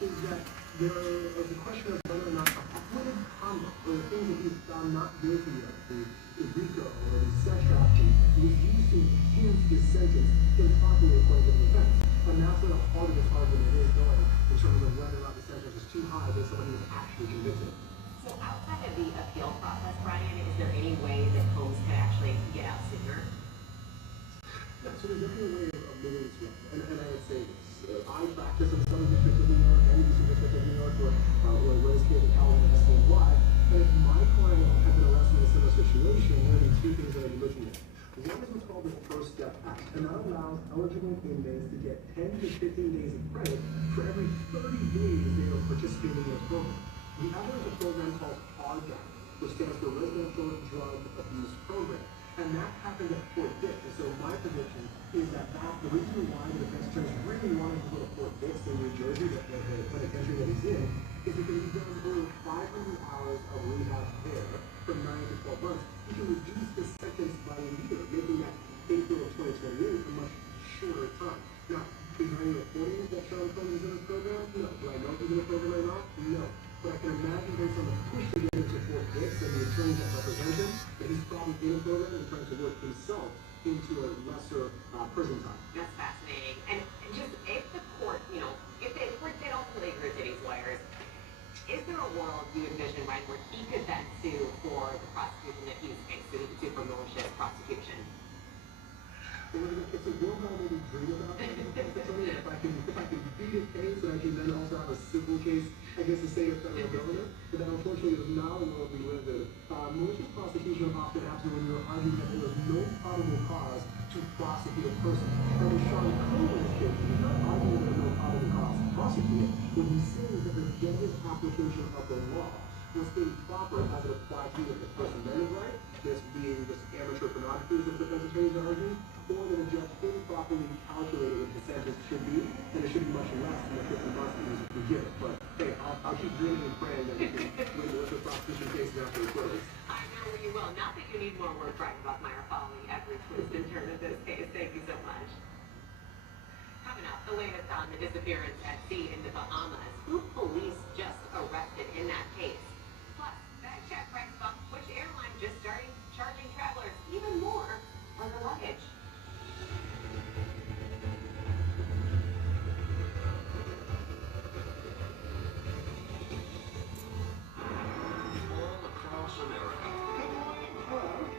is that there is a question of whether or not a acquitted conduct or the things that he's found not guilty of, the RICO or the sex trafficking, was used to enhance his sentence improperly according to the defense. And that's where the heart of this argument is going in terms of whether or not the sentence is too high based on what he was actually convicted. So outside of the appeal process, Brian, is there any way that Combs could actually get out sooner? Yeah, so there's definitely a way of moving this way. And I would say this. I practice in some districts of New York and the Eastern District of New York where Liz came to California and explained why. And if my client had been arrested in a similar situation, there would be 2 things that I'd be looking at. One is what's called the First Step Act, and that allows eligible inmates to get 10 to 15 days of credit for every 30 days they are participating in a program. The other is a program called RDAP, which stands for Residential Drug Abuse Program. And that happened at Fort Dix. And so my prediction is that the reason why the defense attorneys really wanted to go to Fort Dix in New Jersey, the penitentiary that he's in, is because he does over 500 hours of rehab there from 9 to 12 months. He can reduce his sentence by a year, making that April of 2028 a much shorter time. Now, is there any reporting that Sean Combs is in the program? No. Do I know if he's in the program or not? No. But I can imagine based on the push to get into Fort Dix and the attorneys that represent him, that he's probably in a program and trying to work himself into a lesser prison time. That's fascinating. And just if the court, if the court did ultimately agree to these lawyers, is there a world you envision, right, where he could then sue for the prosecution that he's faced, so he could sue for malicious prosecution? It's a world I really dream about. If I can beat a case and I can then also have a civil case against the state or federal government, but that unfortunately is not a world we live in. Malicious prosecution often happens when you're arguing that there was no probable cause to prosecute a person. And with Sean Combs' case, he's not arguing that there was no probable cause to prosecute it. What he's saying is that the judge's application of the law was improper as it applied to the First Amendment right, this being just amateur pornography as the defense attorneys are arguing, or that the judge improperly calculated what the sentence should be, and it should be much less than the 50 months that he's been given. But hey, I'll keep dreaming and praying that we can win the prosecution cases after the close. I know you will. Not that you need more work, Brian Buckmeyer, following every twist and turn of this case. Thank you so much. Coming up, the latest on the disappearance at sea in the Bahamas. Who police just arrested in that case? Plus, bag check price bump. Which airline just started charging travelers even more on their luggage?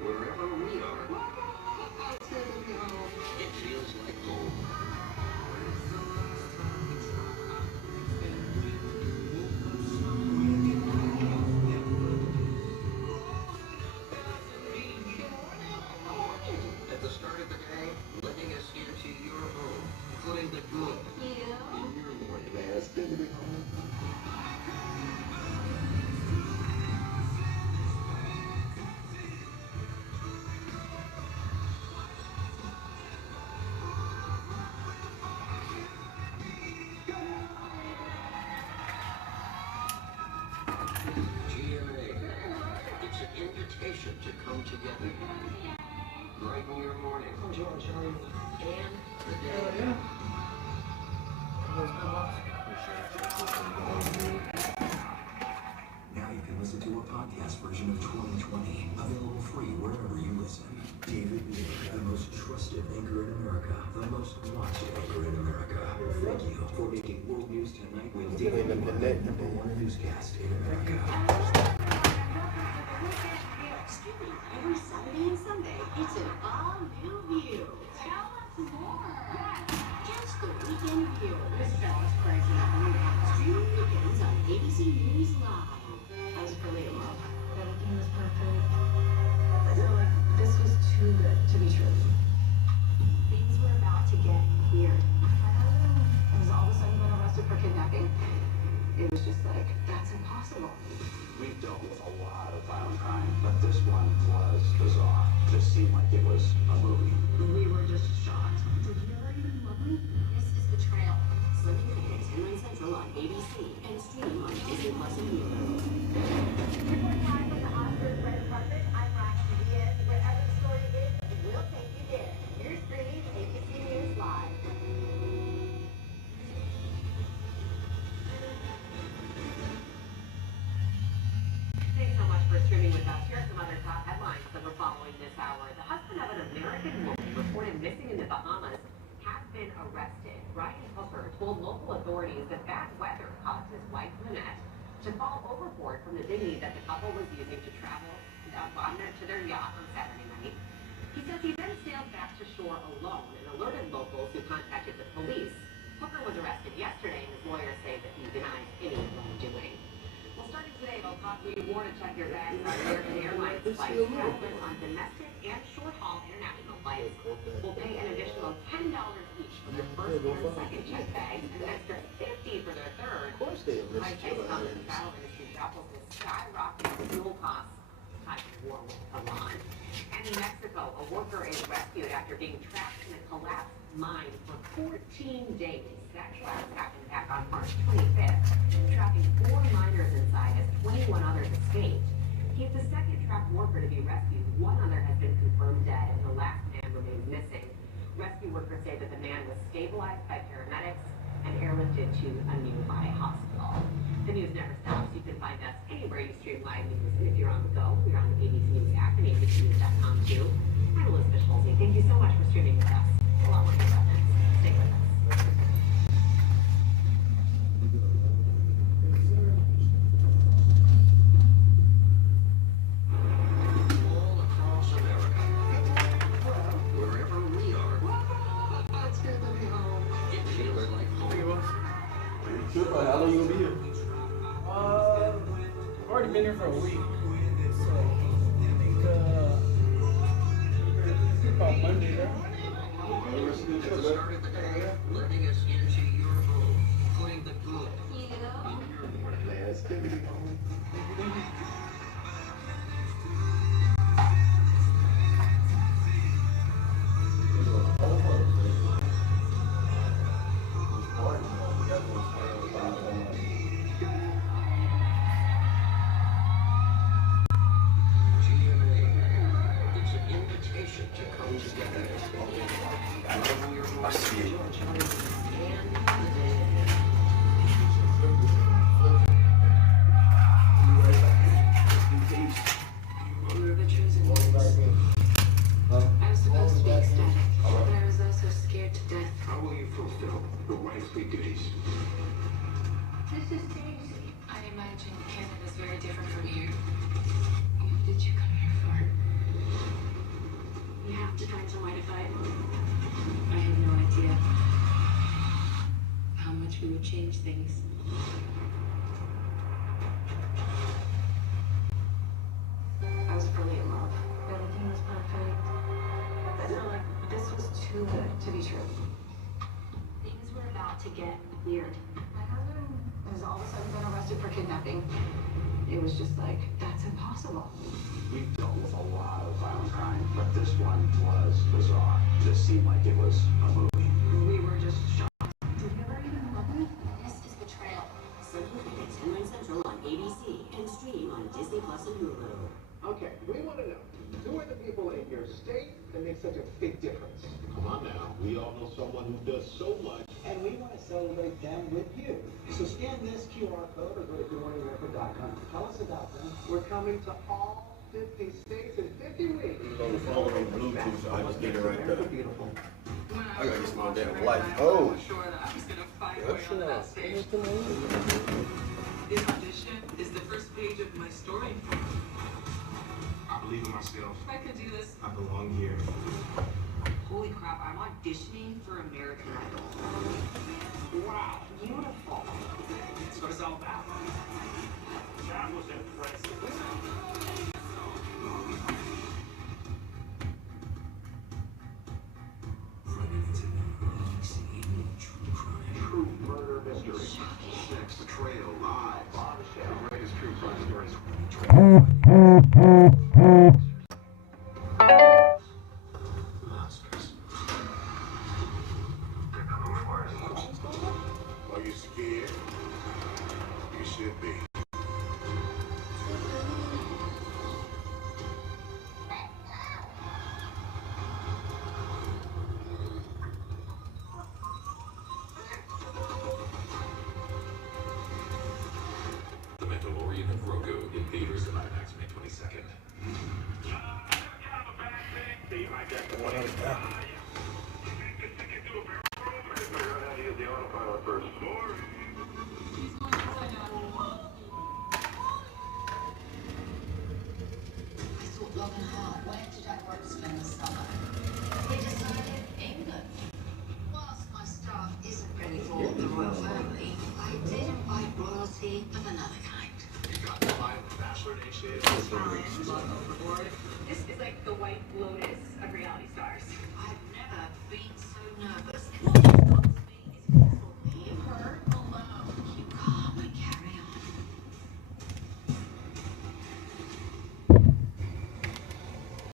Wherever we are, it feels like home. At the start of the day, letting us into your home, putting the good in your morning. Man, it's good to be home. It's an invitation to come together. Brighten your morning. George, how are you? And the day. Now you can listen to a podcast version of 2020. Available free wherever you listen. David Nick, the most trusted anchor in America. The most watched anchor in America. Thank you for making World News Tonight with David Nick, the #1 newscast in America. Every Saturday and Sunday, it's an all-new view. Tell us more. Catch the Weekend View with Fellas Price and streaming weekends on ABC News Live. How's it for you, Mom? Everything was perfect. I feel like this was too good to be true. Things were about to get weird. My husband has all of a sudden been arrested for kidnapping. It was just like, that's impossible. We've dealt with a lot of violent crime, but this one was bizarre. Just seemed like it was a movie. We were just shocked. Did you ever even love me? This is Betrayal. Sunday night at 10 Central on ABC and stream on Disney Plus and Hulu. Reporting live from the Oscars red carpet, I'm Roxy Diaz. Wherever the story is, we'll take you there. You're streaming ABC News Live. Thanks so much for streaming with us. Here are some other top headlines that we're following this hour. The husband of an American woman reported missing in the Bahamas has been arrested. Ryan Hooker told local authorities that bad weather caused his wife, Lynette, to fall overboard from the dinghy that the couple was using to travel to their yacht on Saturday night. He says he then sailed back to shore alone and alerted locals who contacted the police. Hooker was arrested yesterday, and his lawyers say that he denies any wrongdoing. Well, starting today, they'll cost you more to check your bags on American Airlines flights. Travelers on domestic and short-haul international flights will pay an additional $10 each for their first and second check bags and an extra $50 ABC for their third. Of course they are. High price on the travel industry grapples with skyrocketing fuel costs tied to war with Iran. And in Mexico, a worker is rescued after being trapped in a collapsed mine for 14 days. That collapse happened back on March 25th, trapping 4 miners inside as 21 others escaped. He's the second trapped worker to be rescued. One other has been confirmed dead, and the last man remains missing. Rescue workers say that the man was stabilized by paramedics and airlifted to a nearby hospital. The news never stops. You can find us anywhere you stream live news. And if you're on the go, we're on the ABC News app and abcnews.com too. I'm Elizabeth Schulze. Thank you so much for streaming with us. A lot more news up next. Stay with us. All across America, wherever we are, it's good to be home. It feels like home. How long you gonna be here? I've already been here for a week. So I think about Monday there. Started the day, letting us into your home, putting the good in your morning. Man, it's good to be home. It's an invitation to come together. I see it. We're the chosen ones. I was supposed to be ecstatic, but I was also scared to death. How will you fulfill the wifely duties? This is Daisy. I imagine Canada's very different from here. What did you come here for? You have to find some way to fight. I have no idea how much we would change things. I was really in love. Everything was perfect. I felt like this was too good to be true. Things were about to get weird. My husband has all of a sudden been arrested for kidnapping. It was just like, that's impossible. We've dealt with a lot of violent crime, but this one was bizarre. Just seemed like it was a movie. We were just shocked. Did you ever even love me? This is Betrayal. Sunday night at 10, 9 central on ABC and stream on Disney Plus and Hulu. Okay, we want to know, who are the people in your state that make such a big difference? Come on now, we all know someone who does so much. And we want to celebrate them with you. So scan this QR code or go to goodmorningrecord.com. Tell us about them. We're coming to all 50 states in 50 weeks. It's on the phone on Bluetooth, so I just get it right there. Beautiful. I gotta get some more damn life. Oh! Sure that I was gonna find a way on that stage. This audition is the first page of my story. I believe in myself. If I could do this, I belong here. Holy crap, I'm auditioning for American Idol. Wow, beautiful. That's what it's all about. That was impressive. True murder mystery. Sex Betrayal live. Bombshell. The greatest true crime stories. Monsters. They're coming for us. Are you scared? You should be. The Mandalorian of Grogu in theaters and IMAX May 22nd. I thought long and hard. Where did I want to spend the summer? We decided England. Whilst my staff isn't ready for the royal family, I did invite royalty of another kind. You got to find the Bachelor Nation. Italian, love overboard. This is like the White Lotus of reality stars.